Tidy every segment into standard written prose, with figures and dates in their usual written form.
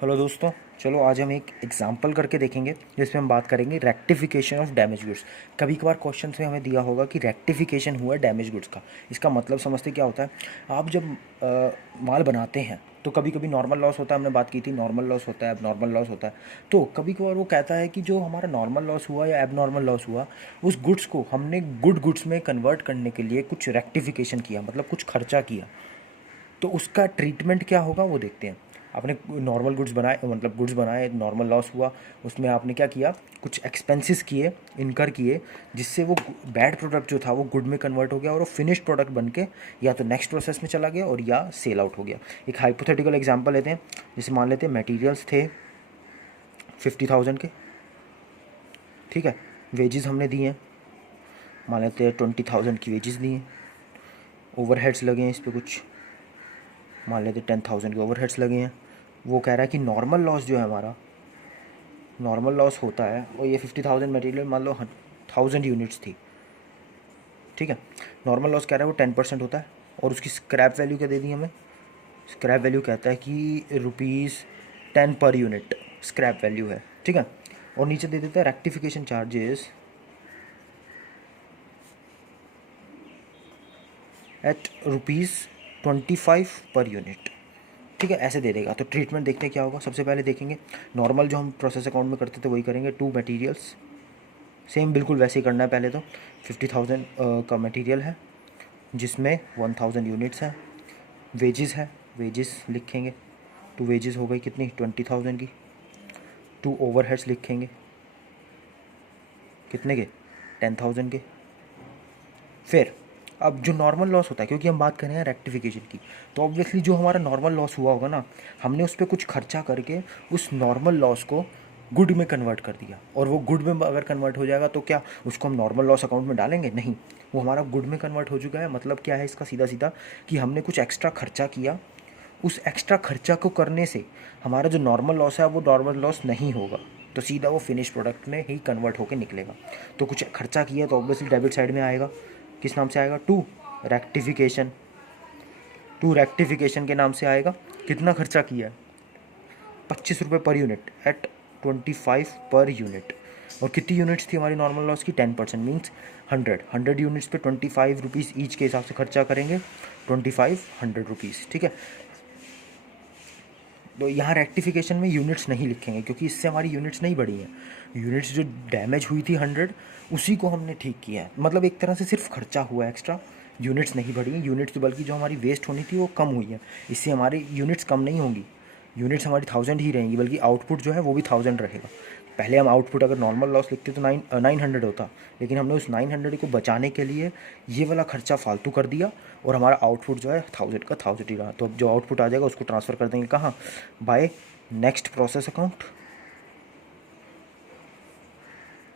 Hello दोस्तों, चलो आज हम एक एग्जांपल करके देखेंगे जिसमें हम बात करेंगे रेक्टिफिकेशन ऑफ डैमेज गुड्स। कभी कभार क्वेश्चन में हमें दिया होगा कि रेक्टिफिकेशन हुआ डैमेज गुड्स का, इसका मतलब समझते क्या होता है। आप जब माल बनाते हैं तो कभी कभी नॉर्मल लॉस होता है, हमने बात की थी नॉर्मल लॉस होता है, एबनॉर्मल लॉस होता है। तो कभी कभार वो कहता है कि जो हमारा नॉर्मल लॉस हुआ या एबनॉर्मल लॉस हुआ, उस गुड्स को हमने गुड गुड्स में कन्वर्ट करने के लिए कुछ रेक्टिफिकेशन किया, मतलब कुछ खर्चा किया। तो उसका ट्रीटमेंट क्या होगा वो देखते हैं। आपने नॉर्मल गुड्स बनाए, मतलब गुड्स बनाए, नॉर्मल लॉस हुआ, उसमें आपने क्या किया, कुछ एक्सपेंसेस किए, इनकर किए, जिससे वो बैड प्रोडक्ट जो था वो गुड में कन्वर्ट हो गया और वो फिनिश्ड प्रोडक्ट बन के या तो नेक्स्ट प्रोसेस में चला गया और या सेल आउट हो गया। एक हाइपोथेटिकल एग्जांपल लेते हैं, जैसे मान लेते हैं मटेरियल्स थे 50,000 के, ठीक है। वेजेस हमने दिए हैं, मान लेते हैं 20,000 की वेजेस दी हैं। ओवरहेड्स लगे हैं इस पर कुछ, मान लेते 10,000 के ओवरहेड्स लगे हैं। वो कह रहा है कि नॉर्मल लॉस जो है हमारा, नॉर्मल लॉस होता है, और ये 50,000 मटेरियल मान लो 1,000 यूनिट्स थी, ठीक है। नॉर्मल लॉस कह रहा है वो 10% होता है, और उसकी स्क्रैप वैल्यू क्या दे दी हमें। स्क्रैप वैल्यू कहता है कि ₹10 पर यूनिट स्क्रैप वैल्यू है, ठीक है। और नीचे दे देता है rectification charges eight ₹25 per unit, ठीक है, ऐसे दे देगा। तो ट्रीटमेंट देखते हैं क्या होगा। सबसे पहले देखेंगे नॉर्मल जो हम प्रोसेस अकाउंट में करते थे वही करेंगे। 2 मटेरियल्स, सेम बिल्कुल वैसे ही करना है। पहले तो 50,000 का मटेरियल है जिसमें 1,000 यूनिट्स हैं। वेजेस है, वेजेस लिखेंगे। 2 वेजेस हो गई कितनी, 20,000 की। 2 ओवरहेड्स लिखेंगे, कितने के, 10,000 के। फिर अब जो नॉर्मल लॉस होता है, क्योंकि हम बात कर रहे हैं रेक्टिफिकेशन की, तो ऑब्वियसली जो हमारा नॉर्मल लॉस हुआ होगा ना, हमने उस पर कुछ खर्चा करके उस नॉर्मल लॉस को गुड में कन्वर्ट कर दिया। और वो गुड में अगर कन्वर्ट हो जाएगा तो क्या उसको हम नॉर्मल लॉस अकाउंट में डालेंगे? नहीं, वो हमारा गुड में कन्वर्ट हो चुका है। मतलब क्या है इसका, सीधा सीधा कि हमने कुछ एक्स्ट्रा खर्चा किया, उस एक्स्ट्रा खर्चा को करने से हमारा जो नॉर्मल लॉस है वो नॉर्मल लॉस नहीं होगा, तो सीधा वो फिनिश प्रोडक्ट में ही कन्वर्ट होकर निकलेगा। तो कुछ खर्चा किया तो ऑब्वियसली डेबिट साइड में आएगा। किस नाम से आएगा, टू रेक्टिफिकेशन। टू रेक्टिफिकेशन के नाम से आएगा। कितना खर्चा किया है, ₹25 per unit eight 25 per unit. और कितनी यूनिट्स थी हमारी नॉर्मल लॉस की, 10%, मीन्स 100 यूनिट्स पे ₹25 ईच के हिसाब से खर्चा करेंगे, 25 ₹100, ठीक है। तो यहाँ रेक्टिफिकेशन में यूनिट्स नहीं लिखेंगे क्योंकि इससे हमारी यूनिट्स नहीं बढ़ी हैं। यूनिट्स जो डैमेज हुई थी 100, उसी को हमने ठीक किया है। मतलब एक तरह से सिर्फ खर्चा हुआ है एक्स्ट्रा, यूनिट्स नहीं बढ़ी हैं। यूनिट्स तो बल्कि जो हमारी वेस्ट होनी थी वो कम हुई है, इससे हमारी यूनिट्स कम नहीं होंगी। यूनिट्स हमारी 1,000 ही रहेंगी, बल्कि आउटपुट जो है वो भी 1,000 रहेगा। पहले हम आउटपुट अगर नॉर्मल लॉस लिखते तो 900 होता, लेकिन हमने उस 900 को बचाने के लिए ये वाला खर्चा फालतू कर दिया, और हमारा आउटपुट जो है 1,000 का 1,000 ही रहा। तो अब जो आउटपुट आ जाएगा उसको ट्रांसफ़र कर देंगे कहाँ, बाय नेक्स्ट प्रोसेस अकाउंट।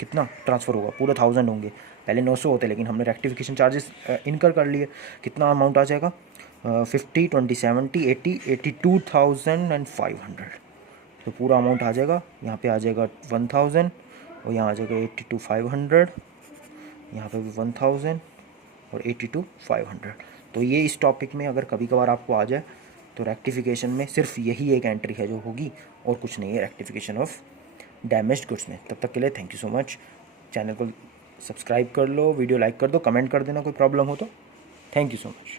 कितना ट्रांसफ़र होगा, पूरा 1,000 होंगे। पहले 900 होते, लेकिन हमने रेक्टिफिकेशन चार्जेस इनकर कर लिए। कितना अमाउंट आ जाएगा, 50, 20, 70, 80, 82,500। तो पूरा अमाउंट आ जाएगा, यहाँ पे आ जाएगा 1,000, और यहाँ आ जाएगा 82,500, यहाँ पे भी 1,000 और 82,500। तो ये इस टॉपिक में अगर कभी कभार आपको आ जाए तो रेक्टिफिकेशन में सिर्फ यही एक एंट्री है जो होगी, और कुछ नहीं है रेक्टिफिकेशन ऑफ डैमेज्ड गुड्स में। तब तक के लिए thank you so much. Channel को सब्सक्राइब कर लो, वीडियो लाइक कर दो, कमेंट कर देना कोई प्रॉब्लम हो तो। Thank you so much.